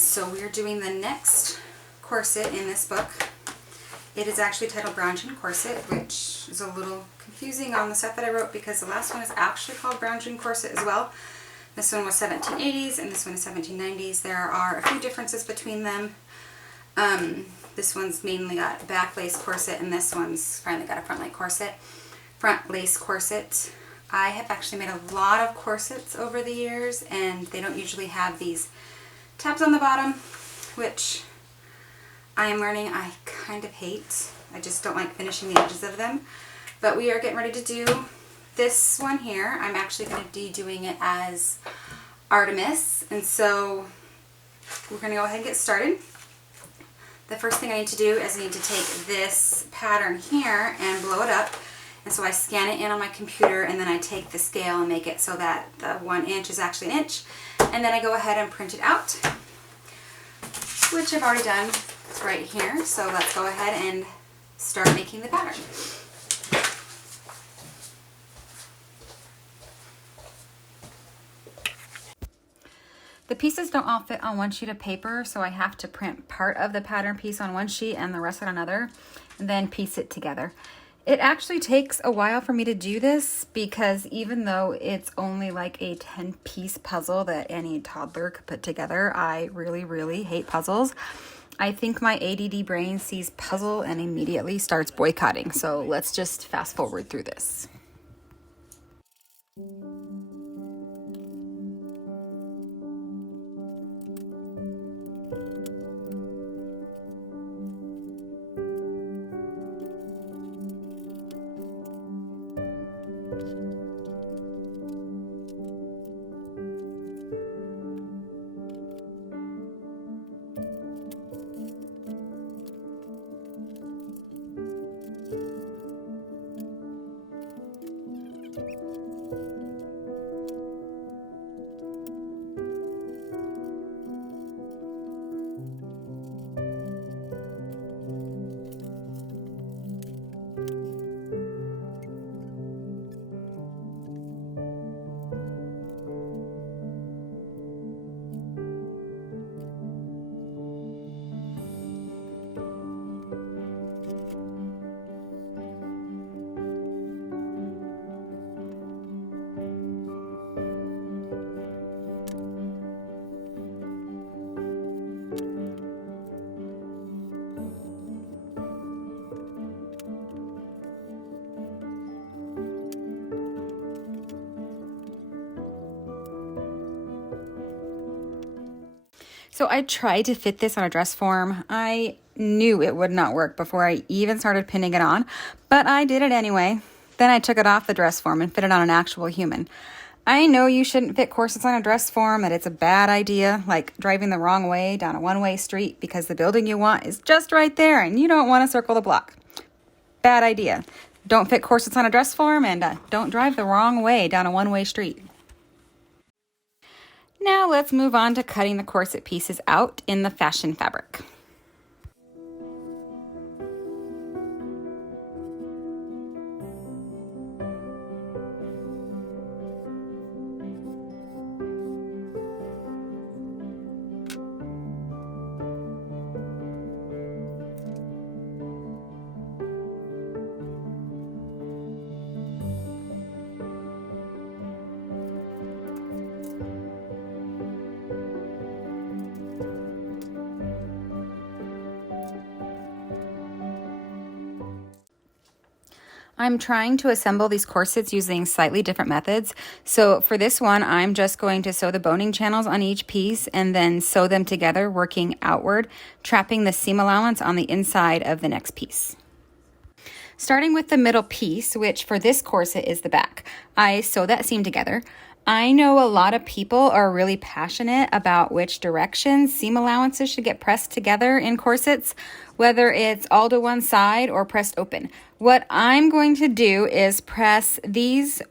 So we are doing the next corset in this book. It is actually titled Brown Jean Corset, which is a little confusing on the stuff that I wrote because the last one is actually called Brown Jean Corset as well. This one was 1780s and this one is 1790s. There are a few differences between them. This one's mainly got a back lace corset and this one's finally got a front lace corset. I have actually made a lot of corsets over the years and they don't usually have these tabs on the bottom, which I am learning I kind of hate. I just don't like finishing the edges of them. But we are getting ready to do this one here. I'm actually going to be doing it as Artemis, and so we're going to go ahead and get started. The first thing I need to do is I need to take this pattern here and blow it up. And so I scan it in on my computer and then I take the scale and make it so that the 1 inch is actually an inch. And then I go ahead and print it out, which I've already done. It's right here. So let's go ahead and start making the pattern. The pieces don't all fit on one sheet of paper, so I have to print part of the pattern piece on one sheet and the rest on another, and then piece it together. It actually takes a while for me to do this because even though it's only like a 10-piece puzzle that any toddler could put together, I really, really hate puzzles. I think my ADD brain sees puzzle and immediately starts boycotting. So let's just fast forward through this. So I tried to fit this on a dress form. I knew it would not work before I even started pinning it on, but I did it anyway. Then I took it off the dress form and fit it on an actual human. I know you shouldn't fit corsets on a dress form, that it's a bad idea, like driving the wrong way down a one-way street because the building you want is just right there and you don't want to circle the block. Bad idea. Don't fit corsets on a dress form and don't drive the wrong way down a one-way street. Now let's move on to cutting the corset pieces out in the fashion fabric. I'm trying to assemble these corsets using slightly different methods. So for this one, I'm just going to sew the boning channels on each piece and then sew them together, working outward, trapping the seam allowance on the inside of the next piece. Starting with the middle piece, which for this corset is the back, I sew that seam together. I know a lot of people are really passionate about which direction seam allowances should get pressed together in corsets, whether it's all to one side or pressed open. What I'm going to do is press these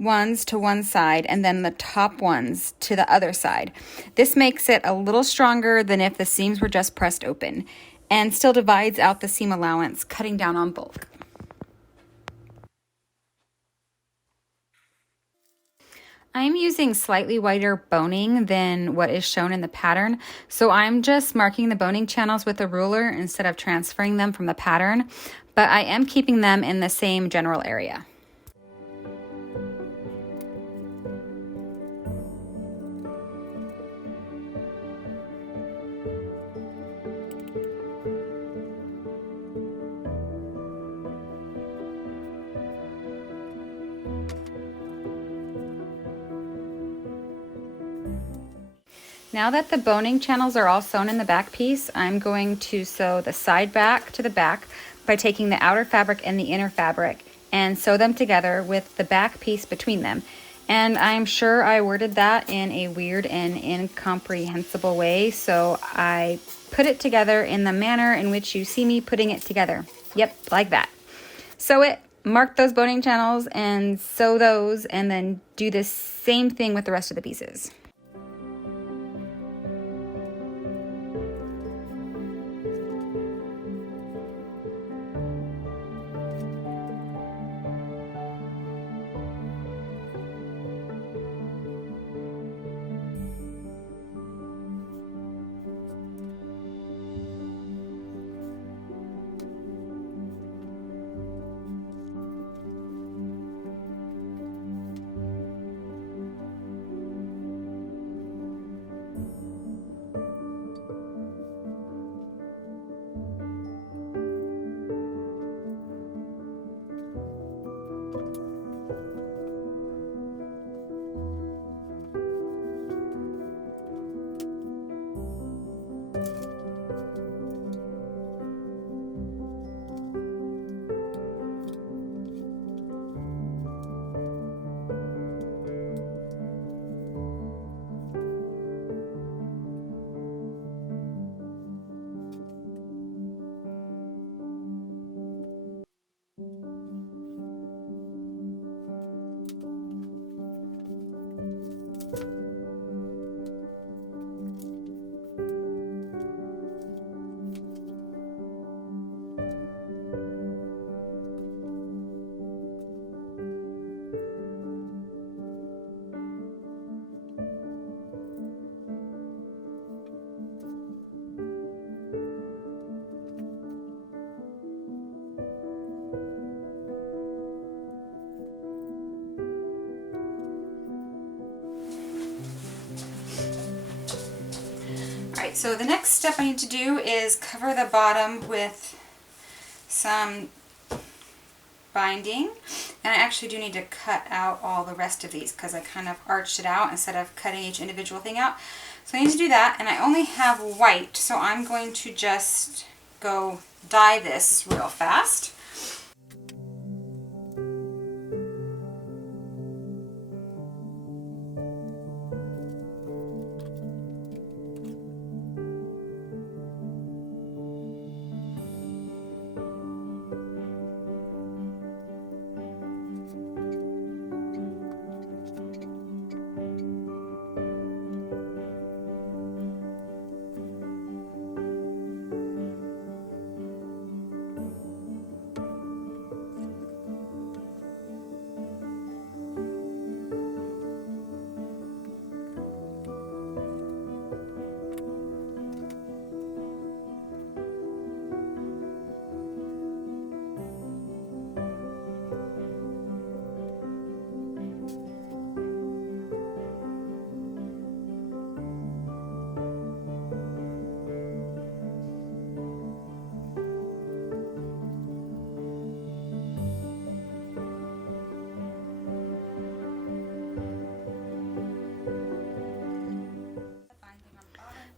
ones to one side and then the top ones to the other side. This makes it a little stronger than if the seams were just pressed open and still divides out the seam allowance, cutting down on bulk. I'm using slightly whiter boning than what is shown in the pattern, so I'm just marking the boning channels with a ruler instead of transferring them from the pattern, but I am keeping them in the same general area. Now that the boning channels are all sewn in the back piece, I'm going to sew the side back to the back by taking the outer fabric and the inner fabric and sew them together with the back piece between them. And I'm sure I worded that in a weird and incomprehensible way, so I put it together in the manner in which you see me putting it together. Yep, like that. Sew it, mark those boning channels, and sew those, and then do the same thing with the rest of the pieces. Alright, so the next step I need to do is cover the bottom with some binding. And I actually do need to cut out all the rest of these because I kind of arched it out instead of cutting each individual thing out. So I need to do that, and I only have white, so I'm going to just go dye this real fast.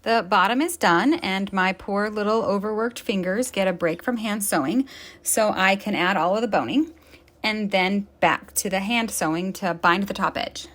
The bottom is done, and my poor little overworked fingers get a break from hand sewing, so I can add all of the boning and then back to the hand sewing to bind the top edge.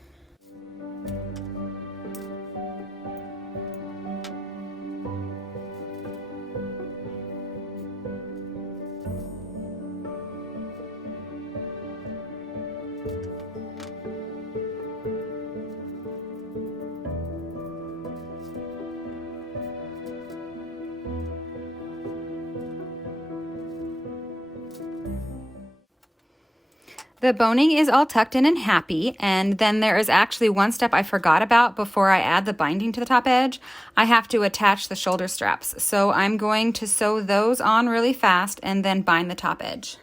The boning is all tucked in and happy, and then there is actually one step I forgot about before I add the binding to the top edge. I have to attach the shoulder straps, so I'm going to sew those on really fast and then bind the top edge.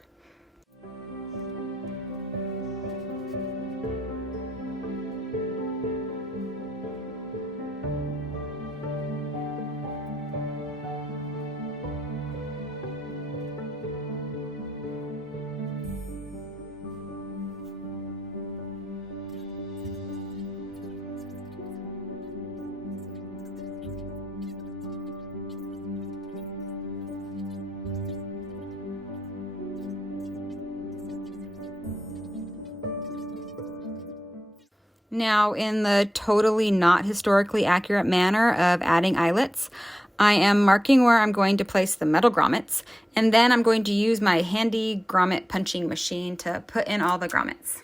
Now, in the totally not historically accurate manner of adding eyelets, I am marking where I'm going to place the metal grommets, and then I'm going to use my handy grommet punching machine to put in all the grommets.